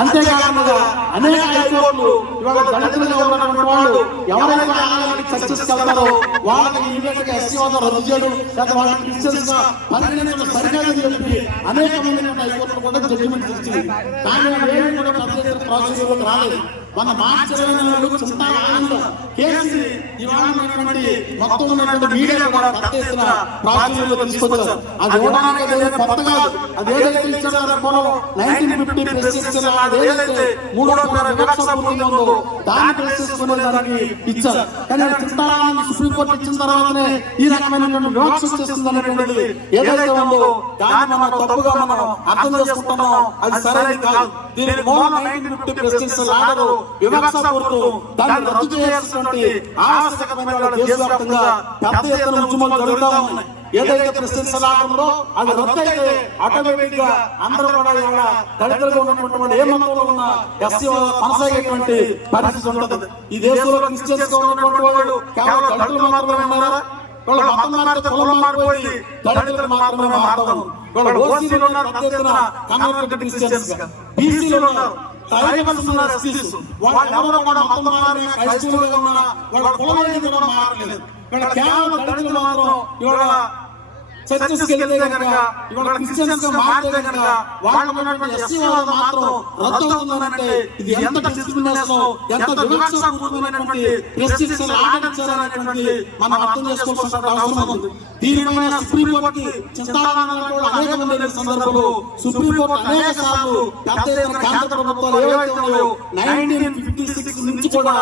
అంతేకాకుండా అనేక హైకోర్టులు ఇవాళ దళితులుగా ఉన్నటువంటి వాళ్ళు ఎవరైతే సక్సెస్ వెళ్తారో వాళ్ళకి ఇమీడియట్ గా ఎస్సీ హోదా రద్దు చేయడం లేదా వాళ్ళకి క్రిస్టియన్స్ గా పరిగణించడం సరికాదని చెప్పి అనేకమైనటువంటి హైకోర్టులు కూడా జడ్జిమెంట్ ఇచ్చింది. కానీ ఏమి కూడా ప్రత్యేక ప్రాసెస్ రాలేదు. మన మార్చి 24 చింతా ఆనందం కేసు ఇవాళ మొత్తం ఉన్నటువంటి మీడియా కూడా పెద్ద ఎత్తున ప్రాచుర్యంలో తీసుకొచ్చారు. అది ఇవ్వడానికి కొత్త కాదు. అది ఏదైతే ఇచ్చారో 1950 ప్రెసిడెన్షియల్ ఏదైతే 3వ వివక్ష పూర్తిగా ఉందో దాన్ని ప్రెసిడెన్షియల్ ఇచ్చారు. కానీ చింతారాన్ని సుప్రీంకోర్టు ఇచ్చిన తర్వాతనే ఈ రకమైనటువంటి వివక్ష వచ్చేస్తుంది అనేటువంటిది ఏదైతే ఉందో దాన్ని మనం తప్పుగా మనం అర్థం చేసుకుంటున్నాం. అది సరైనది కాదు. దీనికి మూలం 1950 ప్రెసిడెన్షియల్ ఆర్డర్ వివక్ష పూర్తి దాన్ని రద్దు చేయాల్సినటువంటి ఆవశ్యకమైన దేశవ్యాప్తంగా పెద్ద ఎత్తున ఉద్యమాలు జరుగుతూ ఉన్నాయి. ఏదైతే ప్రెసిడెన్షియల్ ఆర్డర్ అది రద్దు అయితే ఆటోమేటిక్ గా అందరూ కూడా దళితులుగా ఉన్నటువంటి ఏ మతంలో ఉన్న ఎస్సీ కొనసాగేటువంటి పరిస్థితి ఉంటుంది. ఈ దేశంలో క్రిస్టియన్స్ గా ఉన్నటువంటి వాళ్ళు కేవలం దళితులు మాత్రమే ఉన్నారా? వాళ్ళు మతం మారితే కులం మారిపోయి దళితులు మాత్రమే మారుతారు. వాళ్ళు ఓసీలు ఉన్నారు, పెద్ద ఎత్తున కన్వర్టెడ్ క్రిస్టియన్స్ గా, బీసీలు ఉన్నారు, ట్రైబల్స్ ఉన్నారు, ఎస్సీస్. వాళ్ళు ఎవరు కూడా మతం మారి క్రైస్తవులుగా ఉన్నా వాళ్ళ కులం కూడా మారలేదు. ఇక్కడ కేవలం దళితులు మాత్రం ఇవాళ చర్చకి వెళ్తే కనుక ఇవాళ క్రిస్టియన్స్ గా మారితే కనుక వాళ్ళకు ఉన్నటువంటి ఎస్సీ హోదా మాత్రం రద్దు అవుతుందంటే ఇది ఎంత డిస్క్రిమినేషన్, ఎంత వివక్షపూరితమైనటువంటి ప్రెసిడెన్షియల్ ఆర్డర్ ఇచ్చారనేటువంటిది మనం అర్థం చేసుకోవాల్సిన అవసరం ఉంది. దీనిపైన సుప్రీంకోర్టుకి చింతారాయణ అనేక మంది సందర్భంలో సుప్రీంకోర్టు అనేక సార్లు పెద్ద ఎత్తున కేంద్ర ప్రభుత్వాలు ఏవైతే ఉన్నాయో 1956 నుంచి కూడా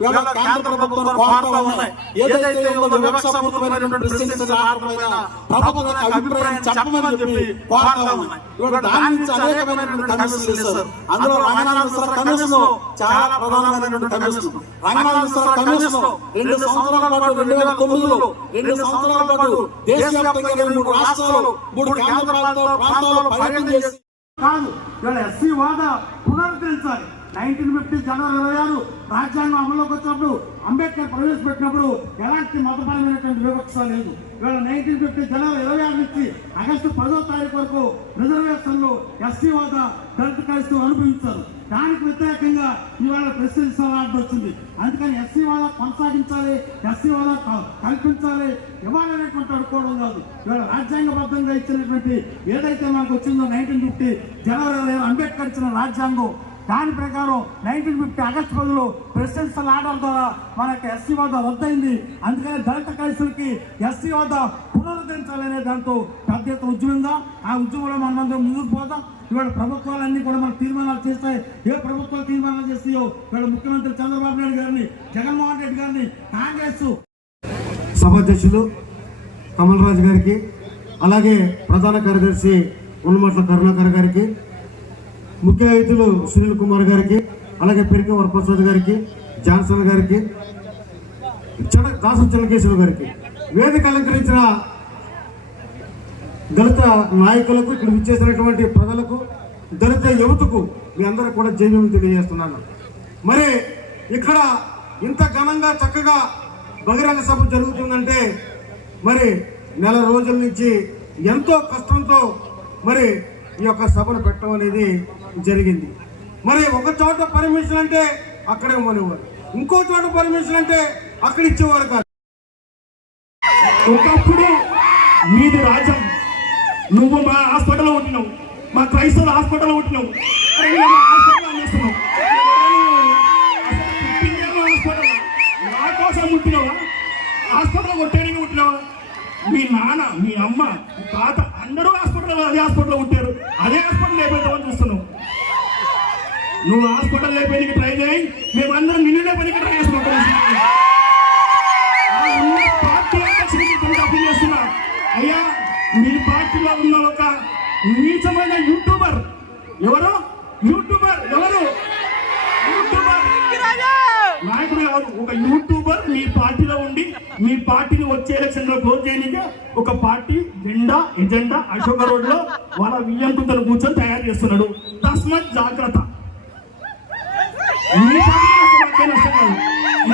ఇవాళ కేంద్ర ప్రభుత్వం పోరాటాలు ఉన్నాయి. ఏదైతే వివక్షపూరితమైనటువంటి ప్రెసిడెన్షియల్ ఆర్డర్ పైన ప్రభుత్వానికి అభిప్రాయం చెప్పమని చెప్పి పోరాటాలు ఉన్నాయి. ఇవాళ దాని నుంచి అనేకమైనటువంటి కమిషన్ చేశారు. అందులో రంగనాథ మిశ్రా కమిషన్ చాలా ప్రధానమైనటువంటి కమిషన్. రంగనాథ మిశ్రా కమిషన్ 2 సంవత్సరాల పాటు 2009లో 2 సంవత్సరాల పాటు దేశవ్యాప్తంగా 3 రాష్ట్రాలు 3 కేంద్ర ప్రాంతాల్లో పర్యటన చేసి కాదు ఇవాళ ఎస్సీ హోదా పునరుద్ధరించాలి. 1950 జనవరి 26 రాజ్యాంగం అమల్లోకి వచ్చినప్పుడు అంబేద్కర్ ప్రవేశపెట్టినప్పుడు ఎలాంటి మతపరమైనటువంటి వివక్ష లేదు. ఇవాళ 1950 జనవరి 26 నుంచి ఆగస్టు 10వ తారీఖు వరకు రిజర్వేషన్లు ఎస్సీ హోదా దళిత క్రైస్తవులు అనుభవించారు. దానికి వ్యతిరేకంగా ఇవాళ ప్రెసిడెన్షియల్ ఆర్డర్ వచ్చింది. అందుకని ఎస్సీ హోదా కొనసాగించాలి, ఎస్సీ హోదా కల్పించాలి, ఇవ్వాలనేటువంటి అనుకోవడం కాదు. ఇవాళ రాజ్యాంగబద్ధంగా ఇచ్చినటువంటి ఏదైతే మనకు వచ్చిందో 1950 జనవరి 26 అంబేద్కర్ ఇచ్చిన రాజ్యాంగం దాని ప్రకారం 1950 ఆగస్టు 10లో ప్రెసిడెన్షియల్ ఆర్డర్ ద్వారా మనకి ఎస్సీ హోదా రద్దయింది. అందుకని దళిత క్రైస్తవులకి ఎస్సీ హోదా పునరుద్ధరించాలనే దాంతో పెద్ద ఎత్తున ఉద్యమంగా ఆ ఉద్యమంలో మనమందరం ముందుకు పోతాం. ఇవాళ ప్రభుత్వాలన్నీ కూడా మనకు తీర్మానాలు చేస్తాయి. ఏ ప్రభుత్వాలు తీర్మానాలు చేస్తాయో ఇవాళ ముఖ్యమంత్రి చంద్రబాబు నాయుడు గారిని, జగన్మోహన్ రెడ్డి గారిని, కాంగ్రెస్ సభాధ్యక్షులు కమల్ రాజు గారికి, అలాగే ప్రధాన కార్యదర్శి ఉన్నమట్ల కరుణాకర్ గారికి, ముఖ్య అతిథులు సునీల్ కుమార్ గారికి, అలాగే పెరిక వరప్రసాద్ గారికి, జాన్సన్ గారికి, దాసం చెన్నకేశ్వర గారికి, వేదిక అలంకరించిన దళిత నాయకులకు, ఇక్కడ విచ్చేసినటువంటి ప్రజలకు, దళిత యువతకు మీ అందరూ కూడా జైవ్యం తెలియజేస్తున్నాను. మరి ఇక్కడ ఇంత ఘనంగా చక్కగా బహిరంగ సభ జరుగుతుందంటే మరి నెల రోజుల నుంచి ఎంతో కష్టంతో మరి ఈ యొక్క సభను పెట్టడం అనేది జరిగింది. మరి ఒక చోట పర్మిషన్ అంటే అక్కడే ఇవ్వనివ్వరు, ఇంకో చోట పర్మిషన్ అంటే అక్కడ ఇచ్చేవారు కాదు. ఒకప్పుడు మీది రాజ్యం, నువ్వు మా హాస్పిటల్లో ఉంటున్నావు, మా క్రైస్తవుల హాస్పిటల్లో ఉంటున్నావు, నా కోసం ఉంటున్నావా? హాస్పిటల్ కొట్టేయడానికి ఉంటున్నావా? మీ నాన్న, మీ అమ్మ, మీ తాత అందరూ హాస్పిటల్ అదే హాస్పిటల్లో ఉంటారు. అదే హాస్పిటల్ లేకపోతామని చూస్తున్నావు. నువ్వు హాస్పిటల్ లేకపోయి ట్రై చేయి, మేమందరం నిన్నే పనికి ట్రై చేసుకుంటాం. పార్టీ అప్పీల్ చేస్తున్నా, అయ్యా మీ పార్టీలో ఉన్న ఒక నీచమైన యూట్యూబర్ ఎవరు? యూట్యూబర్ నాయకుడు కాదు, ఒక యూట్యూబర్ మీ పార్టీలో ఉండి మీ పార్టీని వచ్చే ఎలక్షన్ లో క్లోజ్ చేయడానికి ఒక పార్టీ జెండా ఎజెండా అశోక రోడ్ లో వాళ్ళ వియ్యంకుంతలు కూర్చొని తయారు చేస్తున్నాడు. తస్మత్ జాగ్రత్త.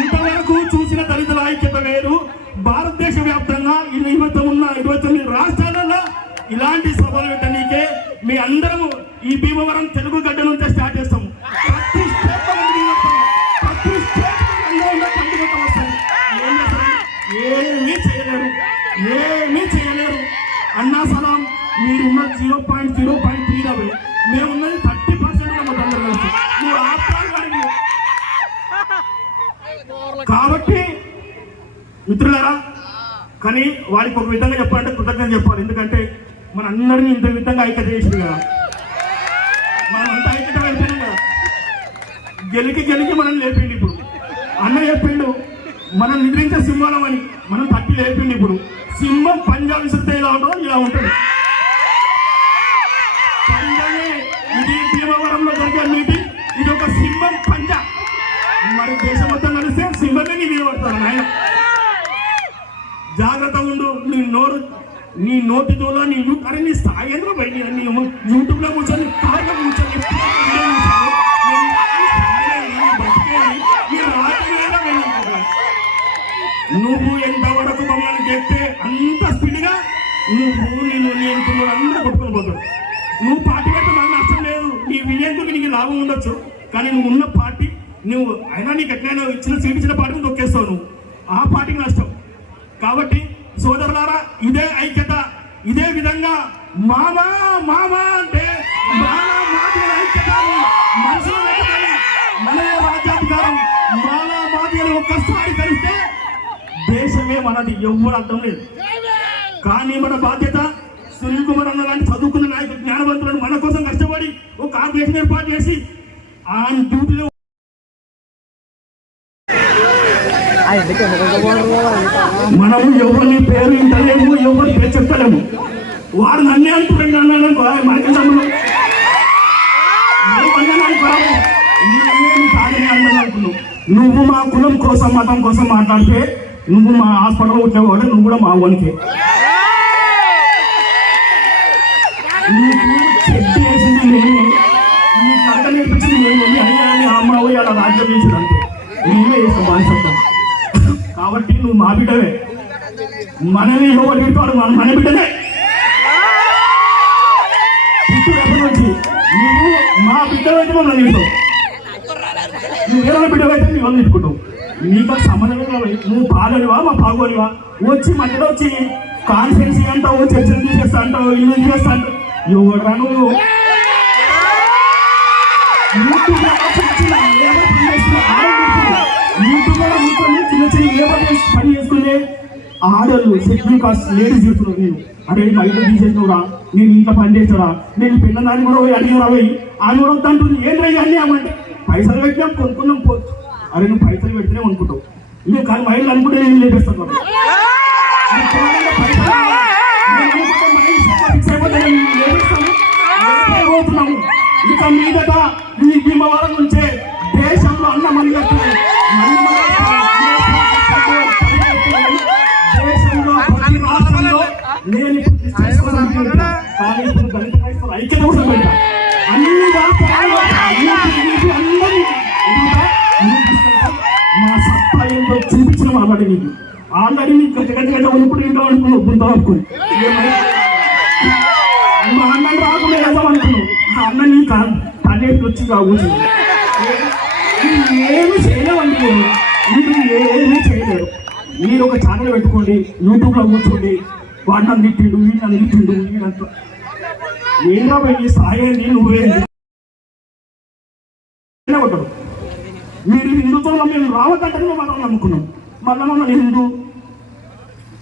ఇంతవరకు చూసిన దళితుల ఐక్యత వేరు. భారతదేశ వ్యాప్తంగా 29 రాష్ట్రాలలో ఇలాంటి సభలు పెట్టనీకే మీ అందరము ఈ భీమవరం తెలుగు గడ్డ నుంచే స్టార్ట్ చేస్తాము. ప్రతి స్టేట్ లో మంది వస్తాము. ప్రతి స్టేట్ లో మంది వస్తుంది. ఏం చేస్తారు? ఏమీ చేయలేరు, ఏమీ చేయలేరు. అన్నా సలాం మీరున్న 0.0.3 మేమున్నది 30% మొత్తం. నువ్వు ఆప్తాలు. కాబట్టి మిత్రులారా, కానీ వాడికి ఒక విధంగా చెప్పాలంటే కృతజ్ఞత చెప్పాలి. ఎందుకంటే మన అందరినీ ఇంత విధంగా ఐక్యత చేసింది కదా, మనం అంత ఐక్యత అయిపోయినాం కదా. గెలికి మనం లేపిండి. ఇప్పుడు అన్న చెప్పిండు మనం నిద్రించే సింహాలం అని, మనం తట్టి లేపిండి. ఇప్పుడు సింహం పంజా విసిరితే ఇలా ఉంటుందో ఇలా ఉంటుంది. పంజానే ఇది భీమవరంలో జరిగే మీటింగ్. ఇది ఒక సింహం పంజా. మరి దేశం మొత్తం కలిస్తే సింహమే నీ మీద పడతారు. ఆయన జాగ్రత్త ఉండు. నీ నోటి దూలో నీ అరే నీ స్థాయి ఎందుకు బయట యూట్యూబ్ లో కూర్చొని కారులో కూర్చొని నువ్వు ఎంతవరకు మమ్మల్ని చెప్తే అంత స్పీడ్గా నేను అందరూ కొట్టుకొని పోతాడు. నువ్వు పార్టీ పెట్టే మనకు నష్టం లేదు. నీ విజయంతో నీకు లాభం ఉండొచ్చు, కానీ నువ్వు ఉన్న పార్టీ నువ్వు అయినా నీకు ఎట్లయినా ఇచ్చిన పార్టీని తొక్కేస్తావు. నువ్వు ఆ పార్టీకి నష్టం. కాబట్టి సోదరులారా, ఇదే ఐక్యత, ఇదే విధంగా మామా మామా అంటే ఐక్యత, మన రాజ్యాధికారం మాదిగలు ఒక్కసారి కలిస్తే దేశమే మనది. ఎవరు అర్థం లేదు. కానీ మన బాధ్యత సునీల్ కుమార్ అన్న లాంటి చదువుకున్న నాయకులు, జ్ఞానవంతులను మన కోసం కష్టపడి ఒక కార్పొరేషన్ ఏర్పాటు చేసి ఆ డ్యూటీలో మనము ఎవరిని పేరు ఇంటలేము, ఎవరి పేరు చెప్తలేము. వాడు నన్నే అంటున్నాడు. నువ్వు మా కులం కోసం మతం కోసం మాట్లాడితే నువ్వు మా హాస్పిటల్లో వచ్చేవాడు, నువ్వు కూడా మా ఓనికే. నీకు చెట్టు వేసింది నేను, నీకు కథ నేర్పించింది నేను, అని అమ్మ అలా రాజ్యం చేసింది అంతే. నేనే చేసాం బానిసత్వం. కాబట్టి నువ్వు మా బిడ్డవే. మనని ఎవరు తిడతాడు? మన బిడ్డనే. ఇప్పుడు ఎప్పటి నుంచి నువ్వు మా బిడ్డవైతే మమ్మల్ని తింటావు. నువ్వు వేరే బిడ్డవైతే నీ వాళ్ళు తిట్టుకుంటావు. నీకు సంబంధం. నువ్వు పాగనివా మా పాగోనివా? వచ్చి మధ్యలో వచ్చి కాన్ఫరెన్సీ అంటావు, చర్చలు తీసేస్తా అంటావు, ఇల్లు చేస్తా అంటావు. ఎవరా నువ్వు? పని చేసుకునే ఆడోళ్ళు షెడ్యూల్ కాస్ట్ లేడీస్ చెప్తున్నావు. నేను అరే బయట తీసేసినవురా, నేను ఇంట్లో పని చేసాడా, నేను పిల్లదాన్ని కూడా పోయి అడిగినా పోయి ఆమె కూడా వద్దంటుంది. ఏం రైజ్ అన్నీ అమ్మంటే పైసలు పెట్టినాం కొనుక్కున్నాం. అరే నువ్వు పైసలు పెడితేనే అనుకుంటావు. నువ్వు కానీ మహిళలు అనుకుంటే నేను లేపేస్తాను. ఇక మీదట ఈ భీమవరం నుంచే దేశంలో అన్న మంది వస్తున్నాయి. దేశంలో ప్రతి రాష్ట్రంలో నేను ఐక్యత కోసం పెట్టా. అన్ని రాష్ట్రాల్లో మా సత్తా ఏంటో చూపించిన మాట్లాడి నీకు ఆల్రెడీ నీకు గజగజ ఉన్నప్పుడు ఏంటో అనుకున్నావు. బుందా అనుకుని మా అన్నని రాకుండా వేద్దాం అనుకున్నావు. ఆ అన్న నీ తనేటి వచ్చి కావచ్చు. ఏమి చేయలేవండి. మీరు ఏమీ చేయలేరు. మీరు ఒక ఛానల్ పెట్టుకోండి, యూట్యూబ్లో కూర్చోండి. వాడు నన్ను తిట్టిండు, వీడు నన్ను తిట్టిండు, వీడంతా ఏం కాబట్టి సాయండి. నువ్వేంటి ఉంటాడు. మీరు హిందుత్వంలో మేము రావద్దంటే మనం నమ్ముకున్నాం. మళ్ళీ మనం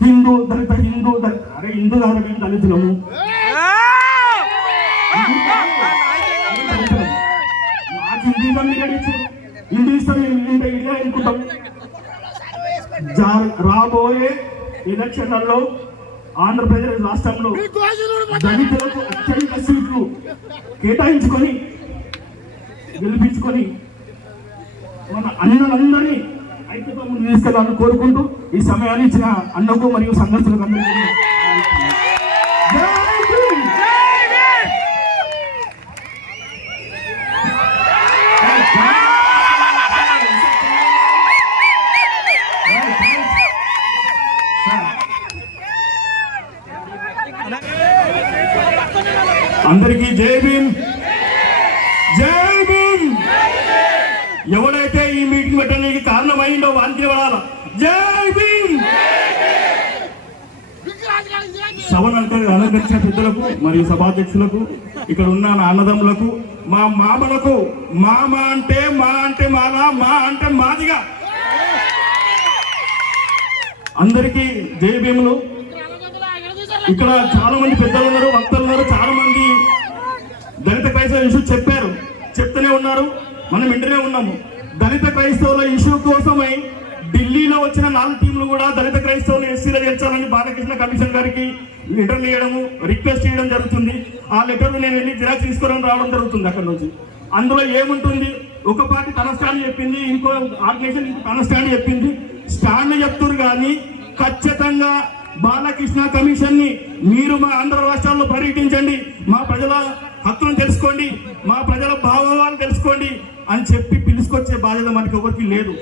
హిందూ దళిత అరే హిందూ కాదు, మేము దళితులము. నాకు హిందూ హిందూ ఇస్తాం ఇండియా అనుకుంటాం. రాబోయే ఎలక్షన్లలో ఆంధ్రప్రదేశ్ రాష్ట్రంలో దళితులకు అత్యధిక సీట్లు కేటాయించుకొని గెలిపించుకొని మన అన్నలందరినీ ఐక్యత ముందు తీసుకెళ్లాలని కోరుకుంటూ ఈ సమయాన్ని ఇచ్చిన అన్నకు మరియు సంఘర్షణకు అందరికీ అందరికీ జై భీమ్, జై భీమ్. ఎవడైతే ఈ మీటింగ్ పెట్టడానికి కారణమైందో వానికి వాడాల జై భీమ్. సభను అలంకరించిన పెద్దలకు మరియు సభాధ్యక్షులకు, ఇక్కడ ఉన్న నా అన్నదమ్ములకు, మా మామలకు, మామ అంటే మాలా, మా అంటే మాదిగా అందరికీ జై భీములు. ఇక్కడ చాలా మంది పెద్దలు ఉన్నారు, వక్తలు ఉన్నారు, చాలా మంది దళిత క్రైస్తవ ఇష్యూ చెప్పారు, చెప్తూనే ఉన్నారు, మనం వింటూనే ఉన్నాము. దళిత క్రైస్తవుల ఇష్యూ కోసమై ఢిల్లీలో వచ్చిన 4 టీంలు కూడా దళిత క్రైస్తవులు ఎస్సీలో చేర్చాలని బాలకృష్ణ కమిషన్ గారికి లెటర్లు ఇవ్వడము, రిక్వెస్ట్ చేయడం జరుగుతుంది. ఆ లెటర్లు నేను వెళ్ళి జిరాక్స్ తీసుకొని రావడం జరుగుతుంది అక్కడ నుంచి. అందులో ఏముంటుంది, ఒక పార్టీ తన స్టాండ్ చెప్పింది, ఇంకో ఆర్గనైజేషన్ తన స్టాండ్ చెప్పింది. స్టాండ్ చెప్తున్నారు కానీ ఖచ్చితంగా బాలకృష్ణ కమిషన్ ని మీరు మా ఆంధ్ర రాష్ట్రాల్లో పర్యటించండి, మా ప్రజల హక్కులను తెలుసుకోండి, మా ప్రజల భావాలను తెలుసుకోండి అని చెప్పి పిలుచుకొచ్చే బాధ్యత మనకి ఎవరికి లేదు.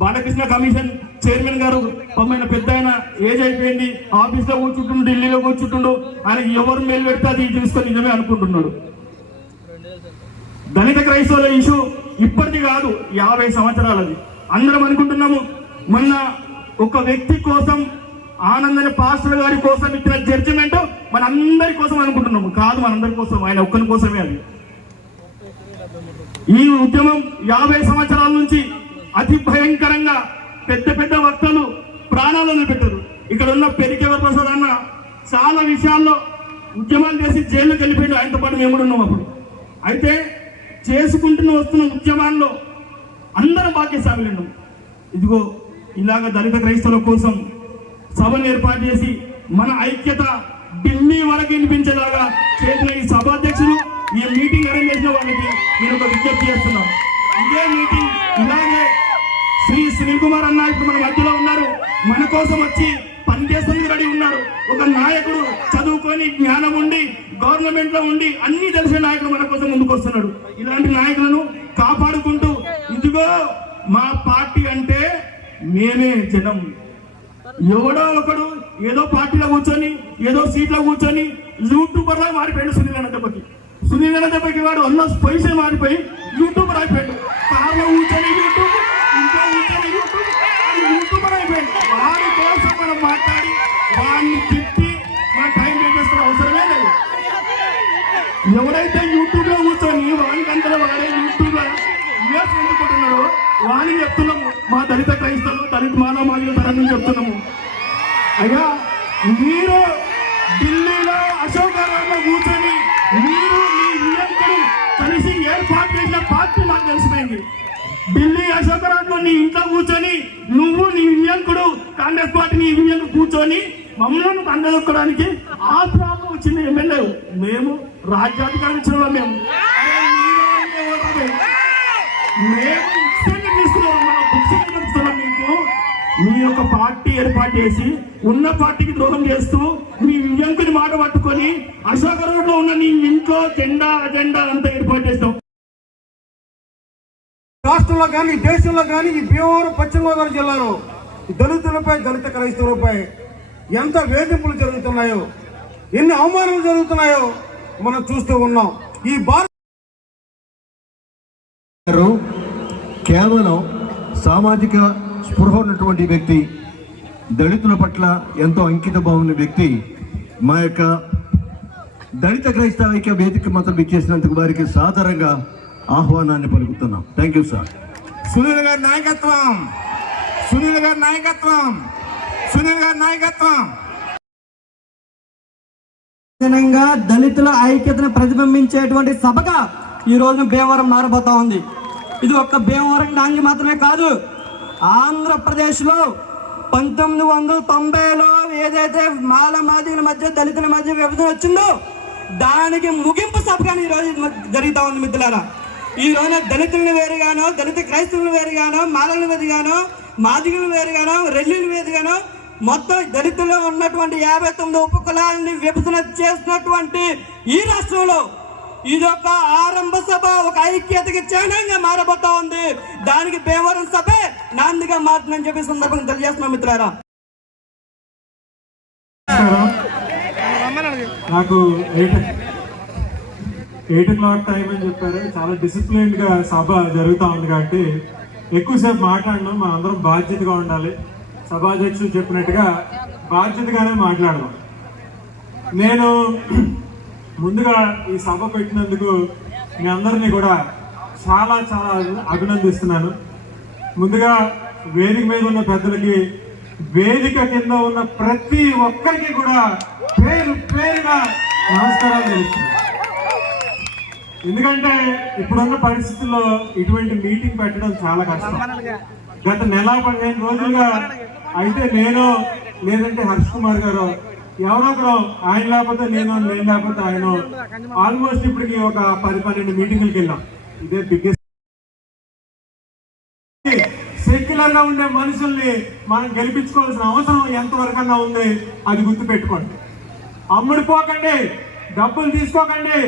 బాలకృష్ణ కమిషన్ చైర్మన్ గారు పమ్మైన పెద్ద ఆయన ఏజ్ అయిపోయింది, ఆఫీస్లో కూర్చుంటుండు, ఢిల్లీలో కూర్చుంటుండు, ఆయనకి ఎవరు మేలు పెడితే అది తెలుసుకొని నిజమే అనుకుంటున్నాడు. దళిత క్రైస్తవుల ఇష్యూ ఇప్పటిది కాదు, 50 సంవత్సరాలది. అందరం అనుకుంటున్నాము. మొన్న ఒక వ్యక్తి కోసం, ఆనందన పాస్టర్ గారి కోసం ఇచ్చిన జడ్జిమెంట్ మన అందరి కోసం అనుకుంటున్నాము. కాదు, మనందరి కోసం, ఆయన ఒక్కరి కోసమే అది. ఈ ఉద్యమం 50 సంవత్సరాల నుంచి అతి భయంకరంగా పెద్ద పెద్ద వక్తలు ప్రాణాలను పెట్టారు. ఇక్కడ ఉన్న పెరికేవర్ ప్రసాద్ అన్న చాలా విషయాల్లో ఉద్యమాలు చేసి జైల్లోకి వెళ్ళిపోయాడు, ఆయనతో పాటు మేము కూడా ఉన్నాం అప్పుడు. అయితే చేసుకుంటూ వస్తున్న ఉద్యమాల్లో అందరం భాగ్యశాలులు ఉన్నాం. ఇదిగో ఇలాగ దళిత క్రైస్తవుల కోసం సభను ఏర్పాటు చేసి మన ఐక్యత ఢిల్లీ వరకు వినిపించేలాగా చేసిన ఈ సభాధ్యక్షులు, ఈ మీటింగ్ అరేంజ్ చేసిన వాళ్ళకి నేను ఒక విజ్ఞప్తి చేస్తున్నాను. ఇదే మీటింగ్ ఇలాగే శ్రీ సునీల్ కుమార్ అన్న ఇప్పుడు మన మధ్యలో ఉన్నారు, మన కోసం వచ్చి పనిచేసేందుకు రెడీ ఉన్నారు. ఒక నాయకుడు చదువుకొని జ్ఞానం ఉండి గవర్నమెంట్ లో ఉండి అన్ని తెలిసిన నాయకుడు మన కోసం ముందుకు వస్తున్నాడు. ఇలాంటి నాయకులను కాపాడుకుంటూ, ఇదిగో మా పార్టీ అంటే మేమే జనం. ఎవడో ఒకడు ఏదో పార్టీలో కూర్చొని ఏదో సీట్లో కూర్చొని యూట్యూబర్ లా మారిపోయాడు సునీల్ అన్న దెబ్బకి. సునీల్ అన్న దెబ్బకి వాడు అన్న పొజిషన్ మారిపోయి యూట్యూబర్ అయిపోయాడు. కార్లో కూర్చొని యూట్యూబ్, ఇంట్లో కూర్చొని యూట్యూబర్ అయిపోయాడు. వాడి కోసం మనం మాట్లాడి వాడిని తిట్టి మన టైం వేసేస్తున్న అవసరమే లేదు. ఎవడైతే యూట్యూబ్ లో కూర్చొని వాడికంతా వాడే యూట్యూబ్ లో యూఎస్ ఎందుకుంటున్నాడో వాడిని చెప్తున్నాము. మా దళిత క్రైస్తవులు, దళిత మానవాళిల తరఫు చెప్తున్నాము. అయ్యా, మీరు ఢిల్లీలో అశోకవనంలో కూర్చొని మీరు మీ వియంకుడు కలిసి ఏర్పాటు చేసిన పార్టీ మాకు తెలిసిపోయింది. ఢిల్లీ అశోకవనంలో నీ ఇంట్లో కూర్చొని నువ్వు నీ వియంకుడు కాంగ్రెస్ పార్టీ నీ వియంకుడు కూర్చొని మమ్మల్ని అందదొక్కడానికి ఆ ప్రాంతం వచ్చిన ఎమ్మెల్యే మేము రాజ్యాధికారం ఇచ్చిన మేము మీకు మీ యొక్క పార్టీ ఏర్పాటు చేసి ఉన్న పార్టీకి ద్రోహం చేస్తూ మీ వియంకుని మాట పట్టుకొని అశోక రోడ్ లో ఉన్న నీ ఇంట్లో జెండా అజెండా అంతా ఏర్పాటు చేస్తాం. రాష్ట్రంలో కానీ దేశంలో కానీ ఈ భీమవరం పశ్చిమ గోదావరి జిల్లాలో దళితులపై, దళిత క్రైస్తవులపై ఎంత వేధింపులు జరుగుతున్నాయో, ఎన్ని అవమానాలు జరుగుతున్నాయో మనం చూస్తూ ఉన్నాం. ఈ కేవలం సామాజిక స్పృహ ఉన్నటువంటి వ్యక్తి, దళితుల పట్ల ఎంతో అంకిత భావం ఉన్న వ్యక్తి. మా యొక్క దళిత క్రైస్తవ ఐక్య వేదిక మాత్రం ఇచ్చేసినందుకు వారికి సాధారణంగా ఆహ్వానాన్ని పలుకుతున్నాం. Thank you sir. సునీల్ గారి నాయకత్వం, సునీల్ గారి నాయకత్వం, సునీల్ గారి నాయకత్వం. దళితుల ఐక్యతను ప్రతిబింబించేటువంటి సభగా ఈ రోజున భీమవరం మారబోతా ఉంది. ఇది ఒక్క భీమవరం నాంగి మాత్రమే కాదు, ఆంధ్రప్రదేశ్లో 1990లో ఏదైతే మాల మాదిగల మధ్య, దళితుల మధ్య విభజన వచ్చిందో దానికి ముగింపు సభగా ఈ రోజు జరుగుతూ ఉంది. మిత్రులారా, ఈ రోజున దళితులను వేరుగానో, దళిత క్రైస్తవులను వేరుగానో, మాలలను వేరుగానో, మాదిగలను వేరుగానో, రెల్లిని వేరుగానో మొత్తం దళితుల్లో ఉన్నటువంటి 59 ఉపకులాలని విభజన చేసినటువంటి ఈ రాష్ట్రంలో ఇదొక ఆరంభ సభ, ఒక ఐక్యతకి చిహ్నంగా మారబోతా ఉంది. దానికి భీమవరం సభే నాందిగా మారుతుందని చెప్పి సందర్భంగా తెలియజేస్తున్నాం. మిత్రులారా, నాకు 8 o'clock టైం అని చెప్పారు. చాలా డిసిప్లిన్డ్గా సభ జరుగుతూ ఉంది కాబట్టి ఎక్కువసేపు మాట్లాడడం మా అందరం బాధ్యతగా ఉండాలి. సభాధ్యక్షులు చెప్పినట్టుగా బాధ్యతగానే మాట్లాడదాం. నేను ముందుగా ఈ సభ పెట్టినందుకు మీ అందరినీ కూడా చాలా చాలా అభినందిస్తున్నాను. ముందుగా వేదిక మీద ఉన్న పెద్దలకి, వేదిక కింద ఉన్న ప్రతి ఒక్కరికి కూడా పేరు పేరున నమస్కారాలు తెలుస్తున్నాను. ఎందుకంటే ఇప్పుడున్న పరిస్థితుల్లో ఇటువంటి మీటింగ్ పెట్టడం చాలా కష్టం. గత 15 రోజులుగా అయితే నేను, లేదంటే హర్ష్ కుమార్ గారు, ఎవరొకరు, ఆయన లేకపోతే నేను లేకపోతే ఆయన, ఆల్మోస్ట్ ఇప్పటికి ఒక 10-12 మీటింగులకి వెళ్ళాం. ఇదే బిగ్గెస్ట్. సెక్యులర్ గా ఉండే మనుషుల్ని మనం గెలిపించుకోవాల్సిన అవసరం ఎంతవరకన్నా ఉంది, అది గుర్తు పెట్టుకోండి. అమ్ముడిపోకండి, డబ్బులు తీసుకోకండి,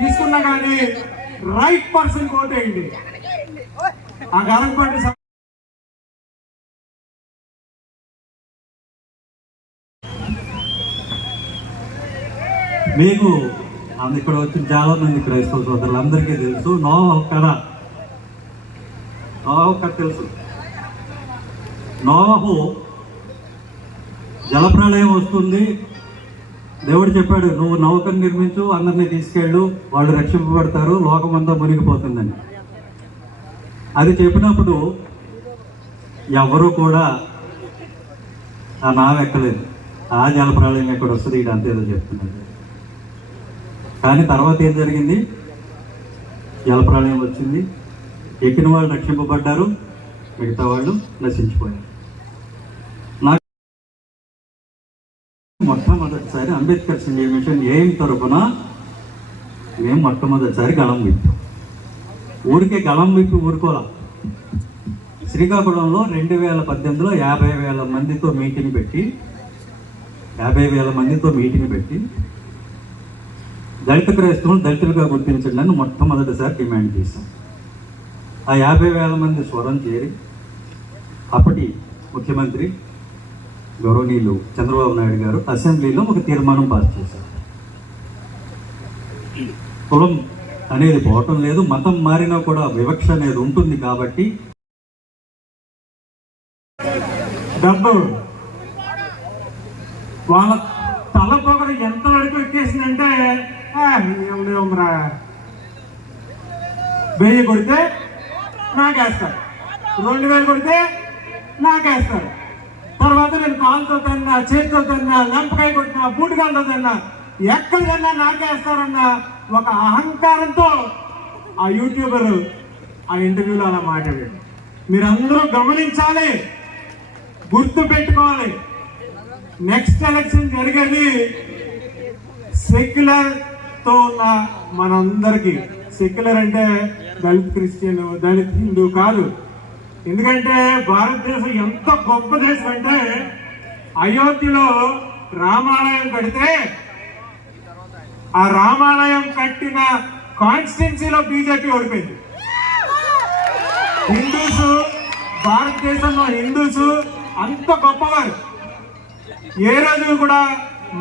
తీసుకున్నా కానీ రైట్ పర్సన్ ఓటేయండి. ఆ గలంపాటి మీకు ఇక్కడ వచ్చిన చాలా మంది క్రైస్తవ సోదరులందరికీ తెలుసు నోవహు కథ. నోవహు కథ తెలుసు. నోవహు జలప్రళయం వస్తుంది, దేవుడు చెప్పాడు నువ్వు నౌకను నిర్మించు, అందరినీ తీసుకెళ్ళు, వాళ్ళు రక్షింపబడతారు, లోకమంతా మునిగిపోతుందని. అది చెప్పినప్పుడు ఎవరు కూడా ఆ నావ ఎక్కలేదు. ఆ జలప్రళయం ఎక్కడ వస్తుంది, ఇది అంతేదో చెప్తున్నాడు. కానీ తర్వాత ఏం జరిగింది? జలప్రళయం వచ్చింది, ఎక్కిన వాళ్ళు రక్షింపబడ్డారు, మిగతా వాళ్ళు నశించిపోయారు. నాకు మొట్టమొదటిసారి అంబేద్కర్ ఇండియా మిషన్ ఎయిమ్ తరఫున మేము మొట్టమొదటిసారి గళం విప్పాం. ఊరికే గళం విప్పి ఊరుకోలా. శ్రీకాకుళంలో 2018లో 50,000 మందితో మీటింగ్ పెట్టి దళిత క్రైస్తవులు దళితులుగా గుర్తించండి అని మొట్టమొదటిసారి డిమాండ్ చేశాం. ఆ 50,000 మంది స్వరం చేరి అప్పటి ముఖ్యమంత్రి గౌరవనీయులు చంద్రబాబు నాయుడు గారు అసెంబ్లీలో ఒక తీర్మానం పాస్ చేశారు. కులం అనేది పోవటం లేదు, మతం మారినా కూడా వివక్ష అనేది ఉంటుంది కాబట్టి డబ్బు వాళ్ళ తల పొగరు ఎంత వరకు ఎక్కేసిందంటే, ఏముందిరా 1000 కొడితే నాకేస్తారు, 2000 కొడితే నాకేస్తారు, తర్వాత నేను కాలుతో తిన్నా, చేతితో తిన్నా, లంపకాయ కొట్టినా, బూటికాలతో తిన్నా, ఎక్కడ తిన్నా నాకేస్తారన్న ఒక అహంకారంతో ఆ యూట్యూబర్ ఆ ఇంటర్వ్యూలో అలా మాట్లాడాడు. మీరందరూ గమనించాలి, గుర్తు పెట్టుకోవాలి. నెక్స్ట్ ఎలక్షన్ జరిగేది సెక్యులర్ తో ఉన్న మనందరికీ. సెక్యులర్ అంటే దళిత్ క్రిస్టియన్, దళిత్ హిందూ కాదు. ఎందుకంటే భారతదేశం ఎంత గొప్ప దేశం అంటే అయోధ్యలో రామాలయం కడితే ఆ రామాలయం కట్టిన కాన్స్టిట్యున్సీలో బీజేపీ ఓడిపోయింది. హిందూస్, భారతదేశంలో హిందూస్ అంత గొప్పవారు. ఏ రోజు కూడా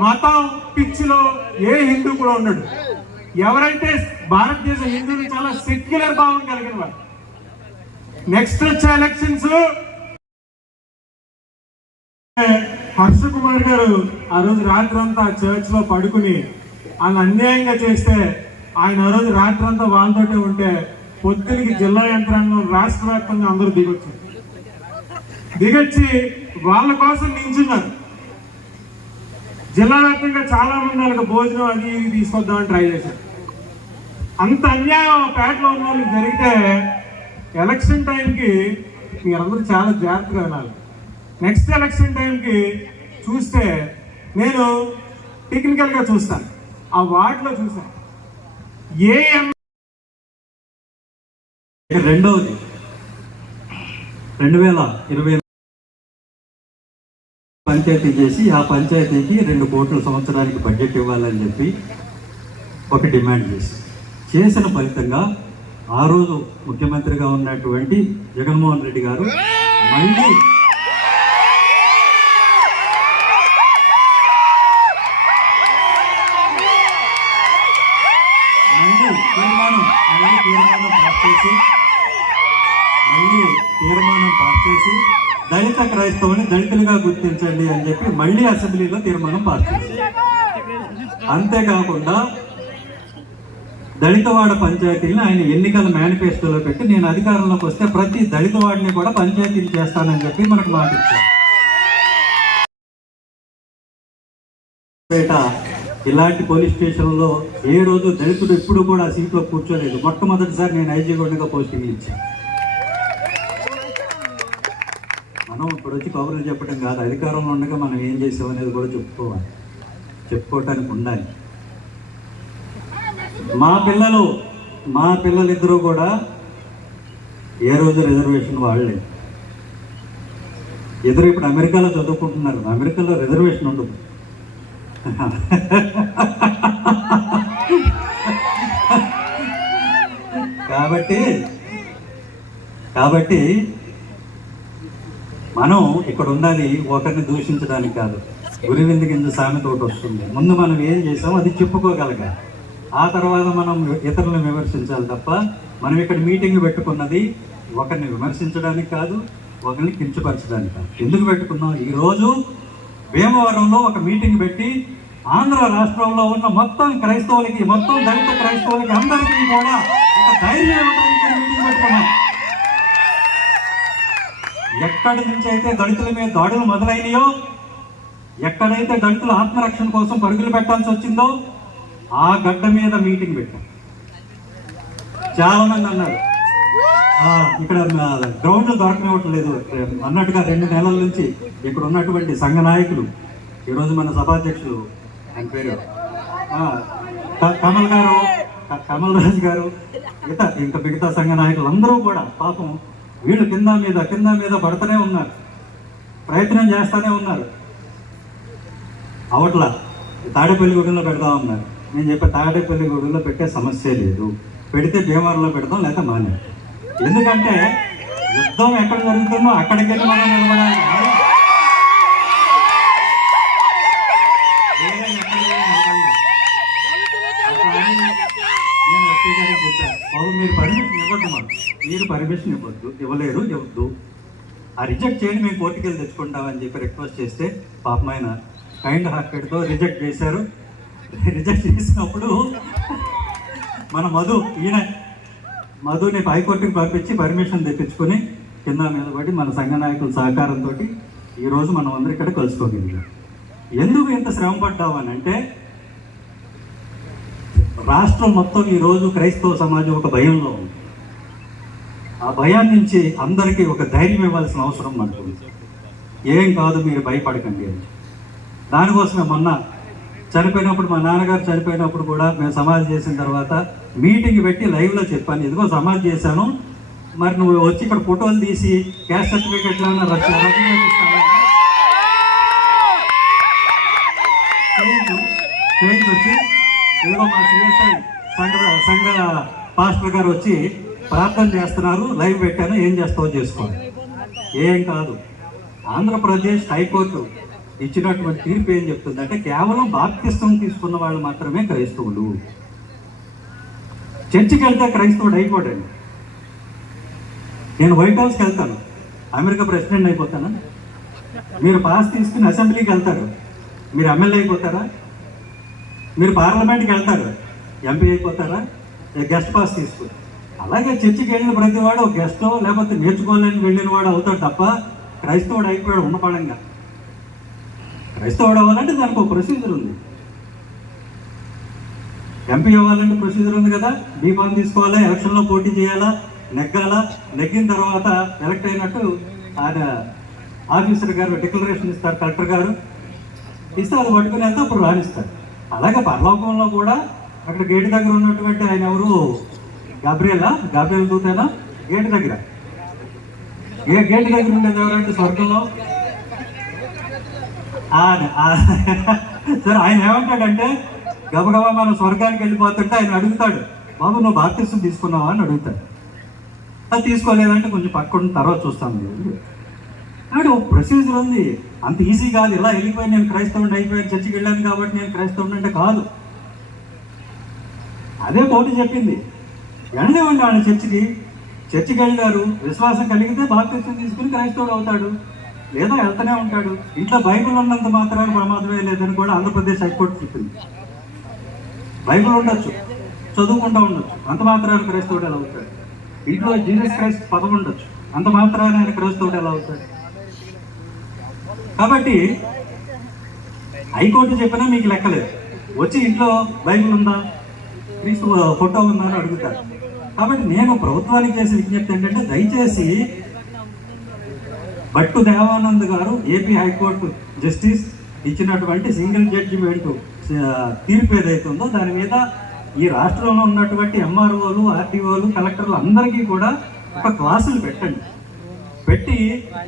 మతం పిచ్చిలో ఏ హిందూ కూడా ఉన్నాడు. ఎవరైతే భారతదేశ హిందువులు చాలా సెక్యులర్ భావం కలిగిన వారు. నెక్స్ట్ వచ్చే ఎలక్షన్స్ హర్ష కుమార్ గారు ఆ రోజు రాత్రంతా చర్చ్ లో పడుకుని ఆయన అన్యాయంగా చేస్తే, ఆయన ఆ రోజు రాత్రంతా వాళ్ళతోటే ఉంటే పొద్దునికి జిల్లా యంత్రాంగం రాష్ట్ర వ్యాప్తంగా అందరూ దిగొచ్చి వాళ్ళ కోసం నించున్నారు. జిల్లా వ్యాప్తంగా చాలా మంది వాళ్ళకి భోజనం అది ఇది తీసుకొద్దామని ట్రై చేశారు. అంత అన్యాయం పేటలో ఉన్న వాళ్ళకి జరిగితే ఎలక్షన్ టైంకి మీరందరూ చాలా జాగ్రత్తగా వినాలి. నెక్స్ట్ ఎలక్షన్ టైంకి చూస్తే నేను టెక్నికల్గా చూస్తాను, ఆ వార్డులో చూసాను. రెండవది 2020 పంచాయతీ చేసి ఆ పంచాయతీకి 2 కోట్ల సంవత్సరానికి బడ్జెట్ ఇవ్వాలని చెప్పి ఒక డిమాండ్ చేసిన ఫలితంగా ఆ రోజు ముఖ్యమంత్రిగా ఉన్నటువంటి జగన్మోహన్ రెడ్డి గారు మళ్ళీ తీర్మానం పాస్ చేసి దళిత క్రైస్తవుని దళితులుగా గుర్తించండి అని చెప్పి మళ్ళీ అసెంబ్లీలో తీర్మానం పాస్ చేశారు. అంతేకాకుండా దళితవాడ పంచాయతీలను ఆయన ఎన్నికల మేనిఫెస్టోలో పెట్టి నేను అధికారంలోకి వస్తే ప్రతి దళితవాడిని కూడా పంచాయతీలు చేస్తానని చెప్పి మనకు మాట ఇచ్చారు. ఇలాంటి పోలీస్ స్టేషన్లో ఏ రోజు దళితుడు ఎప్పుడు కూడా ఆ సీట్లో కూర్చోలేదు. మొట్టమొదటిసారి నేను ఐజీగొండగా పోస్టింగ్ ఇచ్చాను. మనం ఇప్పుడు వచ్చి కబుర్లు చెప్పడం కాదు, అధికారంలో ఉండగా మనం ఏం చేసాం అనేది కూడా చెప్పుకోవాలి, చెప్పుకోవటానికి ఉండాలి. మా పిల్లలిద్దరూ కూడా ఏ రోజు రిజర్వేషన్ వాడలేదు. ఇప్పుడు అమెరికాలో చదువుకుంటున్నారు, అమెరికాలో రిజర్వేషన్ ఉండదు. కాబట్టి మనం ఇక్కడ ఉన్నది ఒకరిని దూషించడానికి కాదు. గురివింద కింద సామెత ఒకటి వస్తుంది, ముందు మనం ఏం చేసామో అది చెప్పుకోగలగాలి, ఆ తర్వాత మనం ఇతరులను విమర్శించాలి తప్ప మనం ఇక్కడ మీటింగ్ పెట్టుకున్నది ఒకరిని విమర్శించడానికి కాదు, ఒకరిని కించపరచడానికి కాదు. ఎందుకు పెట్టుకున్నాం? ఈరోజు భీమవరంలో ఒక మీటింగ్ పెట్టి ఆంధ్ర రాష్ట్రంలో ఉన్న మొత్తం క్రైస్తవులకి, మొత్తం దళిత క్రైస్తవులకి అందరికీ కూడా ఒక ధైర్యం ఇవ్వడానికి మీటింగ్ పెట్టుకున్నాం. ఎక్కడి నుంచి అయితే దళితుల మీద దాడులు మొదలైనయో, ఎక్కడైతే దళితుల ఆత్మరక్షణ కోసం పరుగులు పెట్టాల్సి వచ్చిందో ఆ గడ్డ మీద మీటింగ్ పెట్టాం. చాలా మంది అన్నారు ఇక్కడ గ్రౌండ్లు దొరకనివ్వట్లేదు అన్నట్టుగా 2 నెలల నుంచి ఇక్కడ ఉన్నటువంటి సంఘ నాయకులు, ఈరోజు మన సభాధ్యక్షులు ఆయన పేరు కమల్ రాజు గారు, ఇంకా మిగతా సంఘ నాయకులు అందరూ కూడా పాపం వీళ్ళు కింద మీద పడుతూనే ఉన్నారు, ప్రయత్నం చేస్తూనే ఉన్నారు. అవట్ల తాడేపల్లిగూడెంలో పెడదాం ఉన్నారు. నేను చెప్పే తాడేపల్లిగూడెంలో పెట్టే సమస్య లేదు, పెడితే భీమవరంలో పెడదాం లేక మానే. ఎందుకంటే యుద్ధం ఎక్కడ జరుగుతుందో అక్కడికి వెళ్ళి మనం నిలబడాలి. నేను ఎస్పీ గారికి చెప్పాను, బాబు మీరు పర్మిషన్ ఇవ్వద్దు, మీరు పర్మిషన్ ఇవ్వద్దు, ఆ రిజెక్ట్ చేయండి, మేము కోర్టుకి వెళ్ళి తెచ్చుకుంటామని చెప్పి రిక్వెస్ట్ చేస్తే పాపం ఆయన కైండ్ హార్టెడ్తో రిజెక్ట్ చేశారు. రిజెక్ట్ చేసినప్పుడు మన మధుని హైకోర్టుకి పంపించి పర్మిషన్ తెప్పించుకొని కింద మీద పడి మన సంఘ నాయకుల సహకారంతో ఈరోజు మనం అందరూ ఇక్కడ కలుసుకోగలిగాం. ఎందుకు ఇంత శ్రమ పడ్డామని అంటే రాష్ట్రం మొత్తం ఈరోజు క్రైస్తవ సమాజం ఒక భయంలో ఉంది. ఆ భయాన్ని నుంచి అందరికీ ఒక ధైర్యం ఇవ్వాల్సిన అవసరం మనకు. ఏం కాదు, మీరు భయపడకండి అని. దానికోసమే మొన్న చనిపోయినప్పుడు, మా నాన్నగారు చనిపోయినప్పుడు కూడా మేము సమాధి చేసిన తర్వాత మీటింగ్ పెట్టి లైవ్లో చెప్పాను, ఇదిగో సమాధి చేశాను, మరి నువ్వు వచ్చి ఇక్కడ ఫోటోలు తీసి క్యాస్ట్ సర్టిఫికెట్లు వచ్చి ఇదిగో మా సిఎస్ఐ సంఘ పాస్టర్ గారు వచ్చి ప్రార్థన చేస్తున్నారు, లైవ్ పెట్టాను, ఏం చేస్తావో చేసుకోండి. ఏం కాదు, ఆంధ్రప్రదేశ్ హైకోర్టు ఇచ్చినటువంటి తీర్పు ఏం చెప్తుందంటే కేవలం బాప్తిస్తం తీసుకున్న వాళ్ళు మాత్రమే క్రైస్తవులు. చర్చికి వెళ్తే క్రైస్తవుడు అయిపోడండి. నేను వైట్ హౌస్కి వెళ్తాను, అమెరికా ప్రెసిడెంట్ అయిపోతానా? మీరు పాస్ తీసుకుని అసెంబ్లీకి వెళ్తారు, మీరు ఎమ్మెల్యే అయిపోతారా? మీరు పార్లమెంట్కి వెళ్తారు, ఎంపీ అయిపోతారా? గెస్ట్ పాస్ తీసుకుని. అలాగే చర్చికి వెళ్ళిన ప్రతి వాడు గెస్టో లేకపోతే నేర్చుకోలేని వెళ్ళిన వాడు అవుతాడు తప్ప క్రైస్తవుడు అయిపోయాడు ఉన్నపడంగా. క్రైస్తవుడు అవ్వాలంటే దానికి ఒక ప్రొసీజర్ ఉంది. ఎంపీ అవ్వాలంటే ప్రొసీజర్ ఉంది కదా, బీఫామ్ తీసుకోవాలా, ఎలక్షన్లో పోటీ చేయాలా, నెగ్గాలా, నెగ్గిన తర్వాత ఎలక్ట్ అయినట్టు ఆయన ఆఫీసర్ గారు డిక్లరేషన్ ఇస్తారు, కలెక్టర్ గారు ఇస్తే అది పట్టుకుని వెళ్తే అప్పుడు రాణిస్తారు. అలాగే పరలోకంలో కూడా అక్కడ గేటు దగ్గర ఉన్నటువంటి ఆయన ఎవరు, గాబ్రియల్ దూతేనా, గేటు దగ్గర ఉండేది ఎవరంటే స్వర్గంలో. సరే ఆయన ఏమంటాడంటే గబగబా మనం స్వర్గానికి వెళ్ళిపోతుంటే ఆయన అడుగుతాడు, బాబు నువ్వు బాప్తిస్తం తీసుకున్నావా అని అడుగుతాడు. అది తీసుకోలేదంటే కొంచెం పక్కన తర్వాత చూస్తాను అంటే ఒక ప్రొసీజర్ ఉంది. అంత ఈజీ కాదు, ఇలా వెళ్ళిపోయి నేను క్రైస్తవుని అయిపోయాను, చర్చికి వెళ్ళాను కాబట్టి నేను క్రైస్తవుని అంటే కాదు. అదే కోర్టు చెప్పింది. వెళ్ళనివ్వండి వాళ్ళ చర్చికి వెళ్ళారు, విశ్వాసం కలిగితే బాప్తిసం తీసుకుని క్రైస్తవుడు అవుతాడు, లేదా వెళ్తూనే ఉంటాడు. ఇంట్లో బైబిల్ ఉన్నంత మాత్రాన ప్రమాదమే లేదని కూడా ఆంధ్రప్రదేశ్ హైకోర్టు చెప్పింది. బైబిల్ ఉండొచ్చు, చదువుకుంటూ ఉండొచ్చు, అంత మాత్రాన క్రైస్తవుడు ఎలా అవుతాడు? ఇంట్లో జీసస్ క్రైస్ట్ పదం ఉండొచ్చు, అంత మాత్రాన ఆయన క్రైస్తవుడు ఎలా అవుతాడు? కాబట్టి హైకోర్టు చెప్పినా మీకు లెక్కలేదు. వచ్చి ఇంట్లో బైబిల్ ఉందా, క్రీస్తు ఫోటో ఉందా అని అడుగుతారు. కాబట్టి నేను ప్రభుత్వానికి చేసే విజ్ఞప్తి ఏంటంటే, దయచేసి భట్టు దేవానంద్ గారు ఏపీ హైకోర్టు జస్టిస్ ఇచ్చినటువంటి సింగిల్ జడ్జిమెంట్ తీర్పు ఏదైతే ఉందో దాని మీద ఈ రాష్ట్రంలో ఉన్నటువంటి ఎంఆర్ఓలు, ఆర్టీఓలు, కలెక్టర్లు అందరికీ కూడా ఒక క్లాసులు పెట్టండి. పెట్టి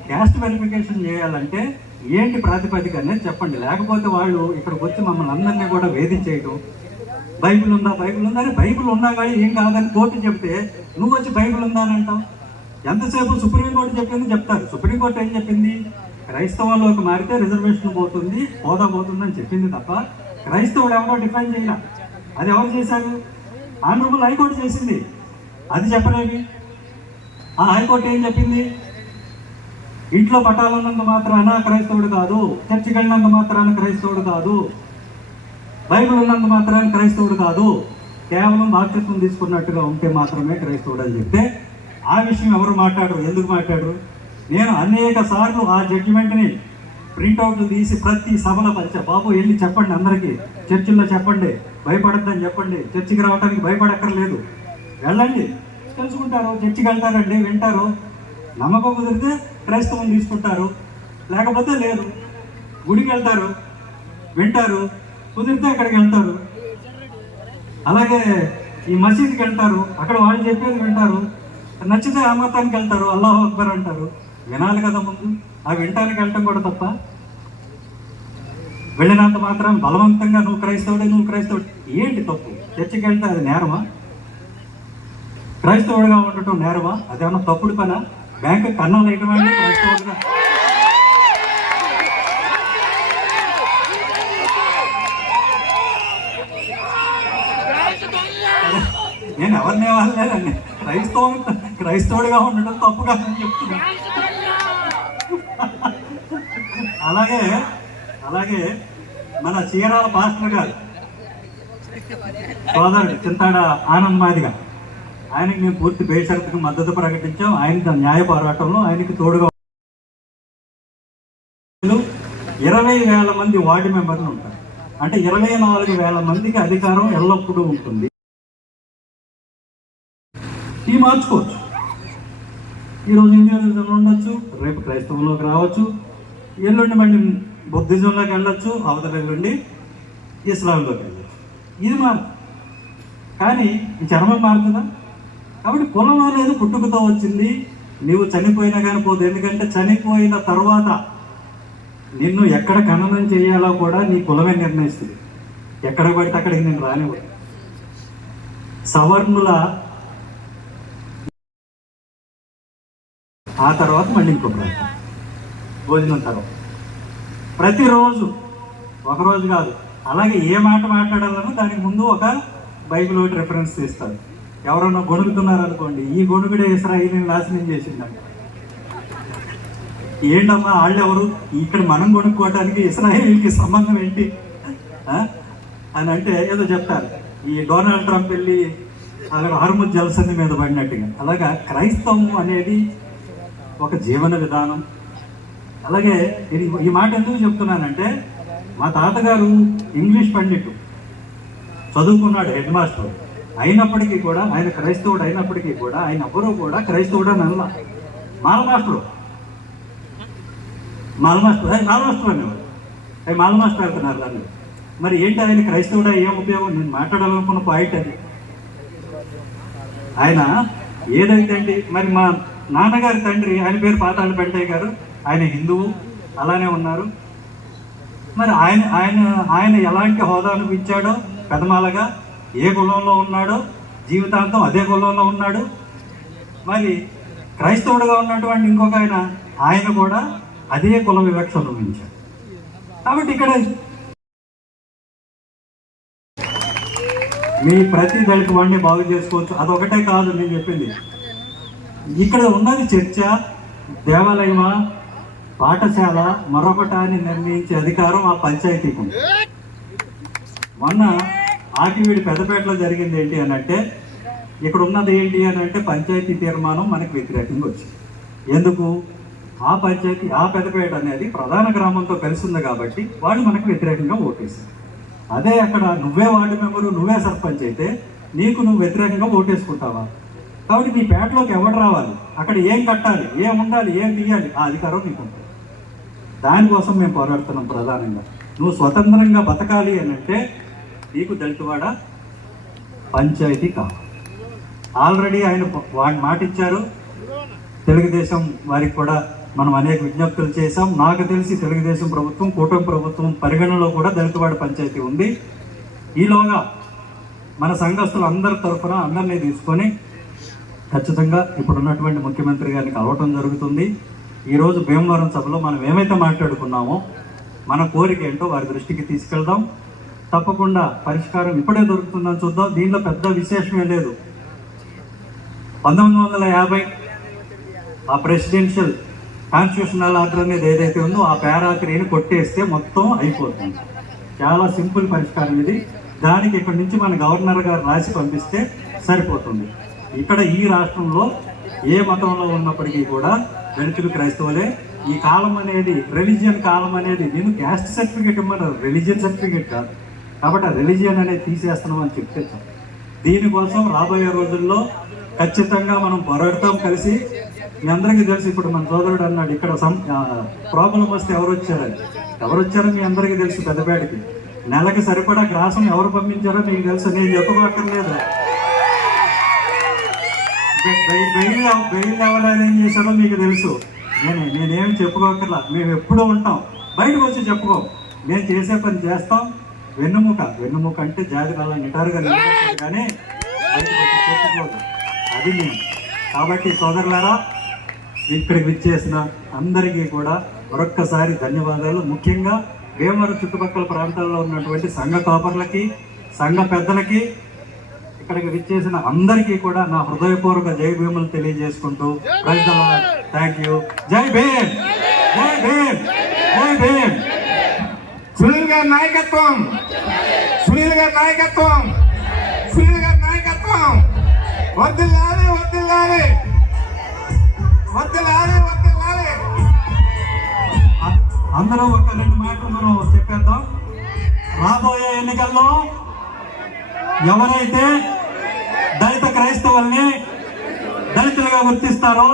క్యాస్ట్ వెరిఫికేషన్ చేయాలంటే ఏంటి ప్రాతిపదిక అనేది చెప్పండి. లేకపోతే వాళ్ళు ఇక్కడికి వచ్చి మమ్మల్ని అందరినీ కూడా వేధించేయటం, బైబిల్ ఉందా అని, బైబిల్ ఉన్నా కానీ ఏం కాదని కోర్టు చెప్తే నువ్వు వచ్చి బైబిల్ ఉందా అని అంటావు. ఎంతసేపు సుప్రీంకోర్టు చెప్పింది చెప్తారు. సుప్రీంకోర్టు ఏం చెప్పింది? క్రైస్తవంలోకి మారితే రిజర్వేషన్ పోతుంది, హోదా పోతుంది అని చెప్పింది తప్ప క్రైస్తవుడు ఎవరో డిఫైన్ చేయాల. అది ఎవరు చేశారు? ఆనరబుల్ హైకోర్టు చేసింది. అది చెప్పలేవి. ఆ హైకోర్టు ఏం చెప్పింది? ఇంట్లో పట్టాలన్నంత మాత్రాన క్రైస్తవుడు కాదు, చర్చికి వెళ్ళినంత మాత్రాన క్రైస్తవుడు కాదు, బైబిల్ ఉన్నంత మాత్రాన క్రైస్తవుడు కాదు, కేవలం బాప్తిసం తీసుకున్నట్టుగా ఉంటే మాత్రమే క్రైస్తవుడు అని చెప్తే ఆ విషయం ఎవరు మాట్లాడరు. ఎందుకు మాట్లాడరు? నేను అనేక సార్లు ఆ జడ్జిమెంట్ని ప్రింట్అవుట్లు తీసి ప్రతి సభలో పరిచా. బాబు వెళ్ళి చెప్పండి, అందరికీ చర్చిల్లో చెప్పండి, భయపడద్దని చెప్పండి, చర్చికి రావడానికి భయపడక్కర్లేదు, వెళ్ళండి, తెలుసుకుంటారు. చర్చికి వెళ్తారండి, వింటారు, నమ్మకం కుదిరితే క్రైస్తవం తీసుకుంటారు, లేకపోతే లేదు. గుడికి వెళ్తారు, వింటారు, కుదిరితే అక్కడికి వెళ్తారు. అలాగే ఈ మసీద్కి వెళ్తారు, అక్కడ వాళ్ళు చెప్పేది వింటారు, నచ్చితే ఆ మతానికి వెళ్తారు, అల్లాహు అక్బర్ అంటారు. వినాలి కదా ముందు. ఆ వినటానికి వెళ్ళటం కూడా తప్ప. వెళ్ళినంత మాత్రం బలవంతంగా నువ్వు క్రైస్తవుడు ఏంటి తప్పు? చర్చికి వెళ్తే అది నేరమా? క్రైస్తవుడిగా ఉండటం నేరమా? అదేమన్నా తప్పుడు పనా? బ్యాంకు కన్నం వేయటం క్రైస్తవుడిగా? నేను ఎవరిని వాళ్ళలేదండి, క్రైస్తవుడిగా ఉండటం తప్పు కాదని చెప్తున్నా. అలాగే మన చీరాల పాస్టర్ గారు సోదరుడు చింతాడ ఆనంద్ మాదిగా, ఆయనకి మేము పూర్తి బేషరతుకు మద్దతు ప్రకటించాం. ఆయన న్యాయ పోరాటంలో ఆయనకి తోడుగా 20,000 మంది వార్డు మెంబర్లు ఉంటారు. అంటే 24,000 మందికి అధికారం ఎల్లప్పుడూ ఉంటుంది. ఈ మార్చుకోవచ్చు. ఈరోజు హిందూయిజంలో ఉండొచ్చు, రేపు క్రైస్తవంలోకి రావచ్చు, ఎల్లుండి మళ్ళీ బుద్ధిజంలోకి వెళ్ళొచ్చు, అవతల ఎల్లుండి ఇస్లాంలోకి వెళ్ళచ్చు. ఇది మారు. కానీ ఈ చర్మం మారుతుందా? కాబట్టి కులం అనేది పుట్టుకతో వచ్చింది. నీవు చనిపోయినా కానీ పోదు. ఎందుకంటే చనిపోయిన తర్వాత నిన్ను ఎక్కడ ఖననం చేయాలో కూడా నీ కులమే నిర్ణయిస్తుంది. ఎక్కడ పడితే అక్కడికి నేను రానివ్వదు. సవర్ణుల ఆ తర్వాత మళ్ళీ ఇంకొక భోజనం తర్వాత ప్రతిరోజు, ఒకరోజు కాదు. అలాగే ఏ మాట మాట్లాడాలన్నా దానికి ముందు ఒక బైబిల్ ఒకటి రెఫరెన్స్ చేస్తారు. ఎవరన్నా గొణుగుతున్నారనుకోండి, ఈ గొణుగుడే ఇశ్రాయేలుని నాశనం చేసిందంట. ఏంటమ్మా వాళ్ళెవరు? ఇక్కడ మనం కొనుక్కోవటానికి ఇశ్రాయేలుకి సంబంధం ఏంటి అని అంటే ఏదో చెప్తారు. ఈ డొనాల్డ్ ట్రంప్ వెళ్ళి అలాగే హార్ముజ్ జలసంధి మీద పడినట్టుగా. అలాగా క్రైస్తవం అనేది ఒక జీవన విధానం. అలాగే ఈ మాట ఎందుకు చెప్తున్నానంటే, మా తాతగారు ఇంగ్లీష్ పండిట్టు, చదువుకున్నాడు, హెడ్ మాస్టర్ అయినప్పటికీ కూడా, ఆయన క్రైస్తవుడు అయినప్పటికీ కూడా ఆయన ఎవరూ కూడా క్రైస్తవుడు అని అన్న. మాల మాస్టర్ అనేవాడు. మాల మాస్టర్ వెళ్తున్నారు దాన్ని. మరి ఏంటి ఆయన క్రైస్తవుడా? ఏం ఉపయోగం? నేను మాట్లాడాలనుకున్న పాయింట్ అది. ఆయన ఏదైతే అండి, మరి మా నాన్నగారి తండ్రి, ఆయన పేరు పాతాళ పెంటయ్య గారు, ఆయన హిందువు, అలానే ఉన్నారు. మరి ఆయన ఎలాంటి హోదాను ఇచ్చాడో, పెదమాలగా ఏ కులంలో ఉన్నాడో జీవితాంతం అదే కులంలో ఉన్నాడు. మరి క్రైస్తవుడుగా ఉన్నటువంటి ఇంకొక ఆయన కూడా అదే కుల వివక్ష అనుభవించాడు. కాబట్టి ఇక్కడ మీ ప్రతి దళిత వాడిని బాగు చేసుకోవచ్చు. అదొకటే కాదు నేను చెప్పింది. ఇక్కడ ఉన్నది చర్చ, దేవాలయమా, పాఠశాల, మరొకట అని నిర్ణయించే అధికారం ఆ పంచాయతీకి ఉంది. మొన్న ఆకివీడి పెద్దపేటలో జరిగింది ఏంటి అని అంటే, ఇక్కడ ఉన్నది ఏంటి అని అంటే పంచాయతీ తీర్మానం మనకి వ్యతిరేకంగా వచ్చింది. ఎందుకు? ఆ పంచాయతీ, ఆ పెద్దపేట అనేది ప్రధాన గ్రామంతో కలిసి ఉంది కాబట్టి వాళ్ళు మనకు వ్యతిరేకంగా ఓటేస్తారు. అదే అక్కడ నువ్వే వార్డు మెంబరు, నువ్వే సర్పంచ్ అయితే నీకు నువ్వు వ్యతిరేకంగా ఓటేసుకుంటావా? కాబట్టి నీ పేటలోకి ఎవరు రావాలి, అక్కడ ఏం కట్టాలి, ఏం ఉండాలి, ఏం తీయాలి, ఆ అధికారం నీకు ఉంటుంది. దానికోసం మేము పోరాడుతున్నాం ప్రధానంగా. నువ్వు స్వతంత్రంగా బతకాలి అని అంటే నీకు దళితవాడ పంచాయతీ కావాలి. ఆల్రెడీ ఆయన వాడి మాట ఇచ్చారు. తెలుగుదేశం వారికి కూడా మనం అనేక విజ్ఞప్తులు చేశాం. నాకు తెలిసి తెలుగుదేశం ప్రభుత్వం, కూటమి ప్రభుత్వం పరిగణనలో కూడా దళితవాడ పంచాయతీ ఉంది. ఈలోగా మన సంఘస్థులు అందరి తరఫున అందరినీ తీసుకొని ఖచ్చితంగా ఇప్పుడున్నటువంటి ముఖ్యమంత్రి గారిని కలవటం జరుగుతుంది. ఈరోజు భీమవరం సభలో మనం ఏమైతే మాట్లాడుకున్నామో మన కోరిక ఏంటో వారి దృష్టికి తీసుకెళ్దాం. తప్పకుండా పరిష్కారం ఇప్పుడే దొరుకుతుందని చూద్దాం. దీనిలో పెద్ద విశేషమే లేదు. 1950 ఆ ప్రెసిడెన్షియల్ కాన్స్టిట్యూషనల్ ఆర్డర్ అనేది ఏదైతే ఉందో ఆ పారా 3ని కొట్టేస్తే మొత్తం అయిపోతుంది. చాలా సింపుల్ పరిష్కారం ఇది. దానికి ఇక్కడి నుంచి మన గవర్నర్ గారు రాసి పంపిస్తే సరిపోతుంది. ఇక్కడ ఈ రాష్ట్రంలో ఏ మతంలో ఉన్నప్పటికీ కూడా దళితులు, క్రైస్తవులే. ఈ కాలం అనేది రిలీజియన్ కాలం అనేది, నేను క్యాస్ట్ సర్టిఫికేట్ ఇమ్మన్నారు, రిలీజియన్ సర్టిఫికేట్ కాదు. కాబట్టి ఆ రిలీజియన్ అనేది తీసేస్తున్నాం అని చెప్తే చాలు. దీనికోసం రాబోయే రోజుల్లో ఖచ్చితంగా మనం పోరాడతాం కలిసి. మీ అందరికీ తెలుసు, ఇప్పుడు మన సోదరుడు అన్నాడు ఇక్కడ ప్రాబ్లం వస్తే ఎవరు వచ్చారో మీ అందరికీ తెలుసు. పెద్దపేటకి నెలకి సరిపడా గ్రాసం ఎవరు పంపించారో మీకు తెలుసు, నేను చెప్పుకోక్కర్లేదు. బెయిల్ ఎవరైనా ఏం చేశారో మీకు తెలుసు. నేనేం చెప్పుకోకర్లా. మేము ఎప్పుడూ ఉంటాం, బయటకు వచ్చి చెప్పుకోం. మేము చేసే పని చేస్తాం. వెన్నుముక అంటే జాగ్రత్త నిటారుగా నిలబెట్టాలి, కానీ బయటకు వచ్చి చెప్పుకోదు. అది మేము. కాబట్టి సోదరులారా, ఇక్కడికి విచ్చేసిన అందరికీ కూడా మరొక్కసారి ధన్యవాదాలు. ముఖ్యంగా భీమవరం చుట్టుపక్కల ప్రాంతాల్లో ఉన్నటువంటి సంఘ కాపర్లకి, సంఘ పెద్దలకి, ఇక్కడికి విచ్చేసిన అందరికీ కూడా నా హృదయపూర్వక జై భీములు తెలియజేసుకుంటూ, praise the Lord, thank you. జై భీమ్, జై భీమ్, జై భీమ్. సునీల్ గారి నాయకత్వం, సునీల్ గారి నాయకత్వం, సునీల్ గారి నాయకత్వం. వర్ధిల్లాలి, వర్ధిల్లాలి, వర్ధిల్లాలి, వర్ధిల్లాలి. అందరూ ఒక 2 మాటలు మనం చెప్పేద్దాం. రాబోయే ఎన్నికల్లో ఎవరైతే దళిత క్రైస్తవుల్ని దళితులుగా గుర్తిస్తారో,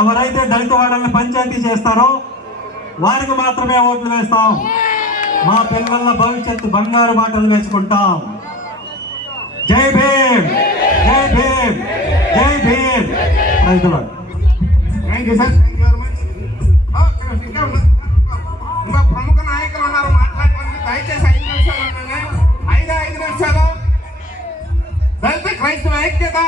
ఎవరైతే దళిత వాళ్ళని పంచాయతీ చేస్తారో వారికి మాత్రమే ఓట్లు వేస్తాం. మా పిల్లల భవిష్యత్తు బంగారు మాటలు వేసుకుంటాం. జై భీమ్, జై భీమ్, జై Bhim. Praise the Lord. Thank you sir, thank you very much. ఇంకా ప్రముఖ నాయకులు ఉన్నారు మాట్లాడుకోండి. దయచేసి 5 నిమిషాలు ఉండండి. 5 నిమిషాలు. దళిత క్రైస్తవ ఐక్యత.